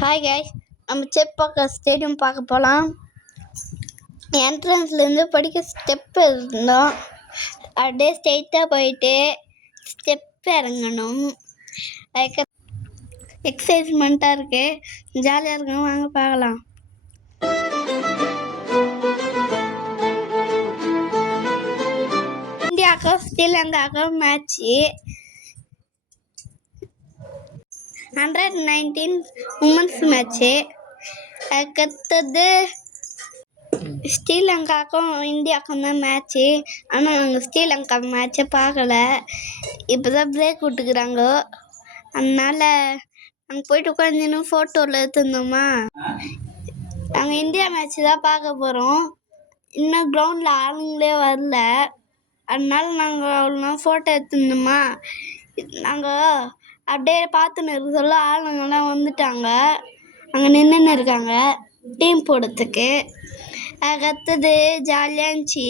Hi guys, நம்ம Chepauk stadium பார்க்க போகலாம். என்ட்ரன்ஸ்லேருந்து படிக்க ஸ்டெப் இருந்தோம். அப்படியே ஸ்ட்ரெயிட்டாக போயிட்டு ஸ்டெப் இறங்கணும். அதுக்கு எக்ஸைட்மெண்ட்டாக இருக்குது, ஜாலியாக இருக்கும். வாங்க பார்க்கலாம். இந்தியாவுக்கும் ஸ்ரீலங்காவுக்கும் மேட்ச்சு. 119 women's match. அதுக்கடுத்தது ஸ்ரீலங்காவுக்கும் இந்தியாவுக்கும் தான் மேட்ச்சு. ஆனால் நாங்கள் ஸ்ரீலங்கா மேட்ச்சை பார்க்கல. இப்போ தான் பிரேக் விட்டுக்கிறாங்க. அதனால் நாங்கள் போயிட்டு உட்காந்துன்னு ஃபோட்டோவில் எடுத்துருந்தோமா. நாங்கள் இந்தியா மேட்ச்சு தான் பார்க்க போகிறோம். இன்னும் கிரவுண்டில் ஆளுங்களே வரல. அதனால நாங்கள் அவ்வளோ ஃபோட்டோ எடுத்துருந்தோமா. நாங்கள் அப்படியே பார்த்துன்னு இருக்க சொல்ல ஆளுங்கெல்லாம் வந்துட்டாங்க. அங்கே நின்றுன்னு இருக்காங்க டீம் போடுறதுக்கு. அதுக்கடுத்தது ஜாலியாக இருந்துச்சு.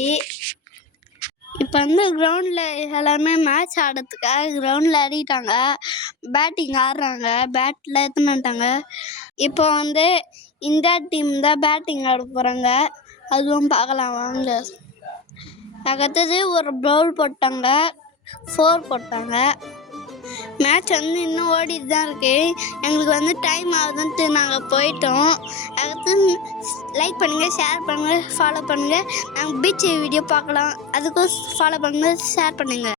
இப்போ கிரவுண்டில் எல்லாருமே மேட்ச் ஆடுறதுக்காக கிரவுண்டில் ஆடிட்டாங்க. பேட்டிங் ஆடுறாங்க, பேட்டில் எடுத்துன்னு வந்துட்டாங்க. இப்போ இந்தியா டீம் தான் பேட்டிங் ஆட போகிறாங்க. அதுவும் பார்க்கலாம் வாங்க. அதுக்கடுத்தது ஒரு பவுல் போட்டாங்க, 4 போட்டாங்க. மேட்ச் இன்னும் ஓடிட்டு தான் இருக்குது. எங்களுக்கு டைம் ஆகுதுன்ட்டு நாங்கள் போயிட்டோம். அதுக்கு லைக் பண்ணுங்கள், ஷேர் பண்ணுங்கள், ஃபாலோ பண்ணுங்கள். நாங்கள் பீச் வீடியோ பார்க்கலாம். அதுக்கும் ஃபாலோ பண்ணுங்கள், ஷேர் பண்ணுங்கள்.